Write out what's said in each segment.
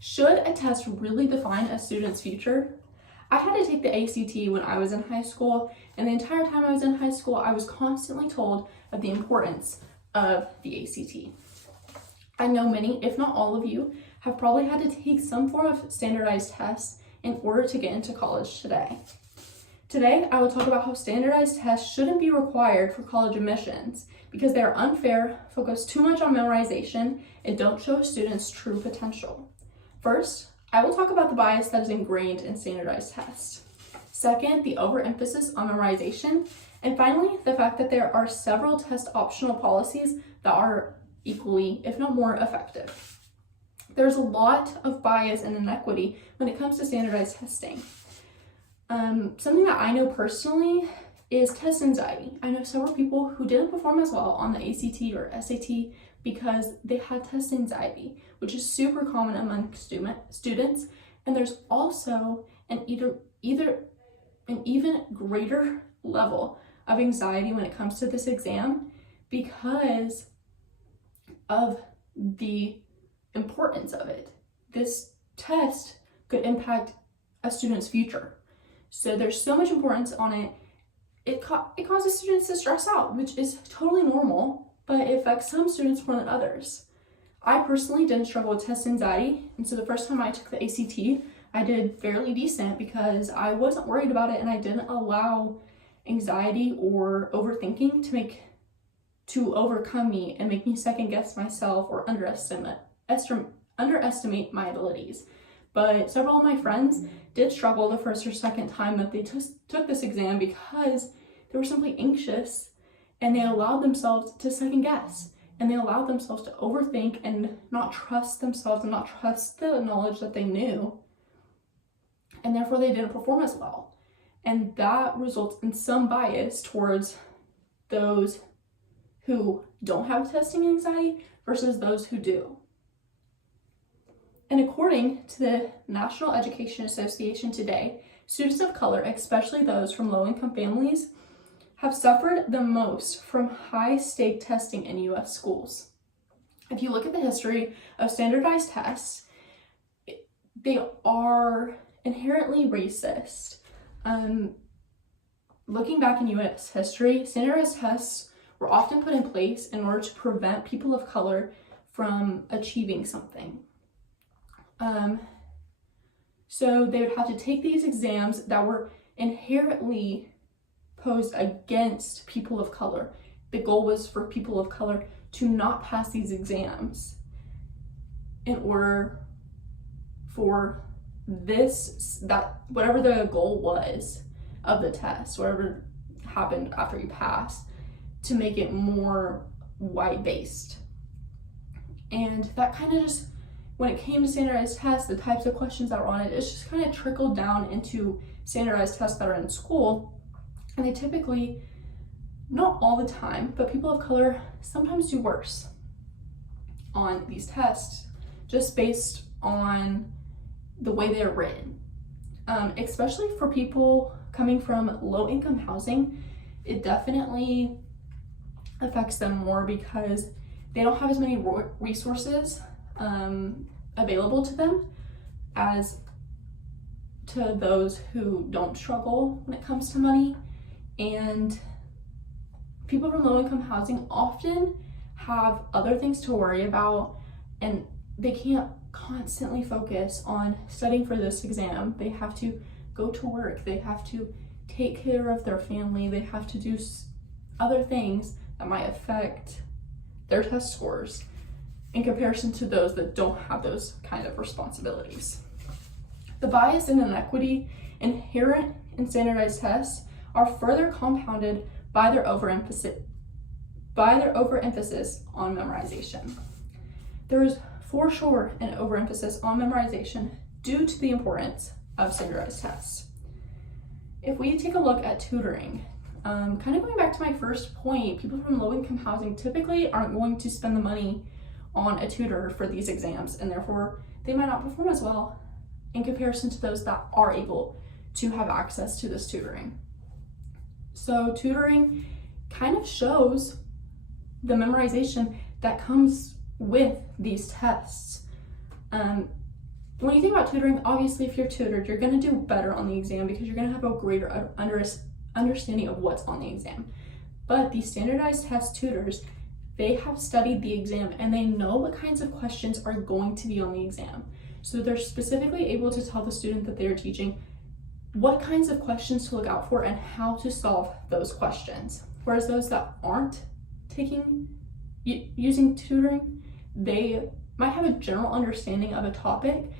Should a test really define a student's future? I had to take the ACT when I was in high school, and the entire time I was in high school, I was constantly told of the importance of the ACT. I know many, if not all of you, have probably had to take some form of standardized test in order to get into college today. Today, I will talk about how standardized tests shouldn't be required for college admissions because they are unfair, focus too much on memorization, and don't show students' true potential. First, I will talk about the bias that is ingrained in standardized tests. Second, the overemphasis on memorization. And finally, the fact that there are several test optional policies that are equally, if not more, effective. There's a lot of bias and inequity when it comes to standardized testing. Something that I know personally is test anxiety. I know several people who didn't perform as well on the ACT or SAT because they had test anxiety, which is super common among students. And there's also an even greater level of anxiety when it comes to this exam because of the importance of it. This test could impact a student's future. So there's so much importance on it. It causes students to stress out, which is totally normal, but it affects some students more than others. I personally didn't struggle with test anxiety, and so the first time I took the ACT, I did fairly decent because I wasn't worried about it and I didn't allow anxiety or overthinking to overcome me and make me second guess myself or underestimate my abilities. But several of my friends did struggle the first or second time that they took this exam because they were simply anxious and they allowed themselves to second guess and they allowed themselves to overthink and not trust themselves and not trust the knowledge that they knew, and therefore they didn't perform as well. And that results in some bias towards those who don't have testing anxiety versus those who do. And according to the National Education Association today, students of color, especially those from low-income families, have suffered the most from high-stake testing in U.S. schools. If you look at the history of standardized tests, they are inherently racist. Looking back in U.S. history, standardized tests were often put in place in order to prevent people of color from achieving something. So they would have to take these exams that were inherently posed against people of color. The goal was for people of color to not pass these exams in order for whatever the goal was of the test, whatever happened after you pass, to make it more white-based. And that kind of just, when it came to standardized tests, the types of questions that were on it, it's just kind of trickled down into standardized tests that are in school. And they typically, not all the time, but people of color sometimes do worse on these tests just based on the way they're written. Especially for people coming from low-income housing, it definitely affects them more because they don't have as many resources available to them as to those who don't struggle when it comes to money. And people from low-income housing often have other things to worry about, and they can't constantly focus on studying for this exam. They have to go to work, they have to take care of their family, they have to do other things that might affect their test scores in comparison to those that don't have those kind of responsibilities. The bias and inequity inherent in standardized tests are further compounded by their overemphasis on memorization. There is for sure an overemphasis on memorization due to the importance of standardized tests. If we take a look at tutoring, kind of going back to my first point, people from low-income housing typically aren't going to spend the money on a tutor for these exams, and therefore they might not perform as well in comparison to those that are able to have access to this tutoring. So tutoring kind of shows the memorization that comes with these tests. When you think about tutoring, obviously if you're tutored, you're going to do better on the exam because you're going to have a greater understanding of what's on the exam. But these standardized test tutors, they have studied the exam and they know what kinds of questions are going to be on the exam. So they're specifically able to tell the student that they're teaching what kinds of questions to look out for and how to solve those questions. Whereas those that aren't using tutoring, they might have a general understanding of a topic,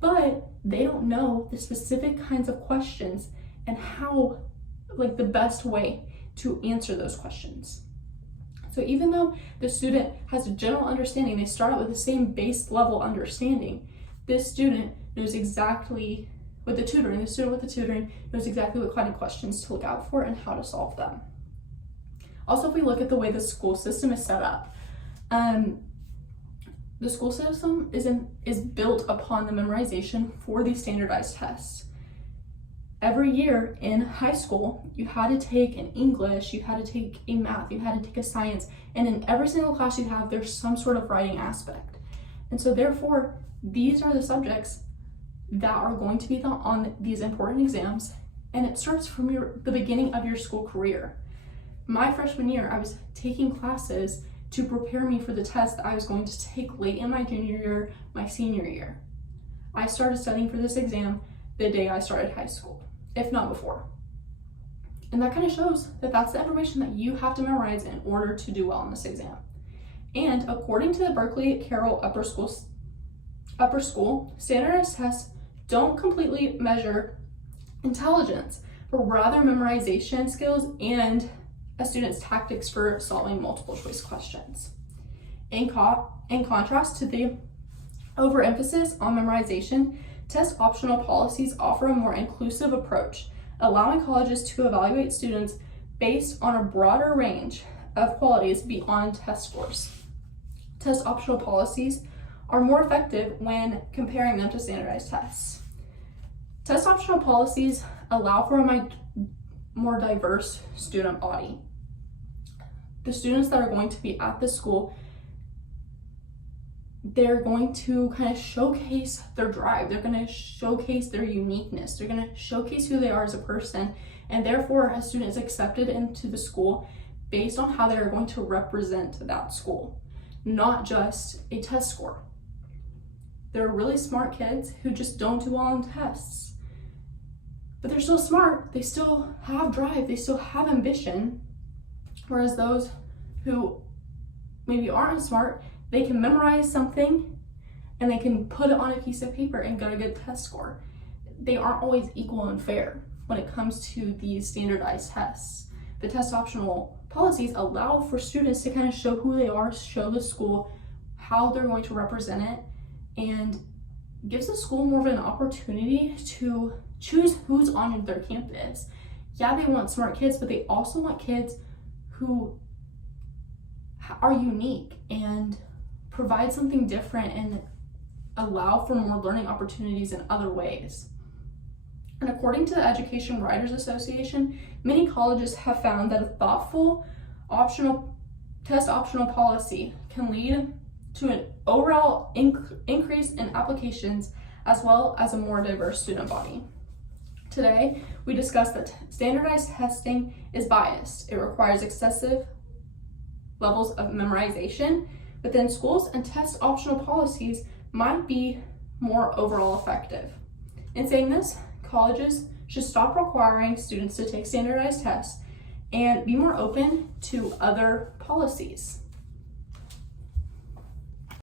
but they don't know the specific kinds of questions and how, like, the best way to answer those questions. So even though the student has a general understanding, they start out with the same base level understanding, this student knows exactly, the student with the tutoring knows exactly what kind of questions to look out for and how to solve them. Also, if we look at the way the school system is set up, the school system is built upon the memorization for these standardized tests. Every year in high school, you had to take an English, you had to take a math, you had to take a science, and in every single class you have, there's some sort of writing aspect. And so therefore, these are the subjects that are going to be on these important exams, and it starts from the beginning of your school career. My freshman year, I was taking classes to prepare me for the test that I was going to take late in my junior year, my senior year. I started studying for this exam the day I started high school, if not before. And that kind of shows that that's the information that you have to memorize in order to do well in this exam. And according to the Berkeley-Carroll Upper School, standardized tests don't completely measure intelligence, but rather memorization skills and a student's tactics for solving multiple choice questions. In contrast to the overemphasis on memorization, test optional policies offer a more inclusive approach, allowing colleges to evaluate students based on a broader range of qualities beyond test scores. Test optional policies are more effective when comparing them to standardized tests. Test optional policies allow for a more diverse student body. The students that are going to be at the school, they're going to kind of showcase their drive. They're going to showcase their uniqueness. They're going to showcase who they are as a person. And therefore, a student is accepted into the school based on how they're going to represent that school, not just a test score. There are really smart kids who just don't do well on tests. But they're still smart, they still have drive, they still have ambition. Whereas those who maybe aren't smart, they can memorize something and they can put it on a piece of paper and get a good test score. They aren't always equal and fair when it comes to these standardized tests. The test optional policies allow for students to kind of show who they are, show the school how they're going to represent it, and gives the school more of an opportunity to choose who's on their campus. Yeah, they want smart kids, but they also want kids who are unique and provide something different and allow for more learning opportunities in other ways. And according to the Education Writers Association, many colleges have found that a thoughtful test optional policy can lead to an overall increase in applications as well as a more diverse student body. Today, we discussed that standardized testing is biased. It requires excessive levels of memorization within schools, and test optional policies might be more overall effective. In saying this, colleges should stop requiring students to take standardized tests and be more open to other policies.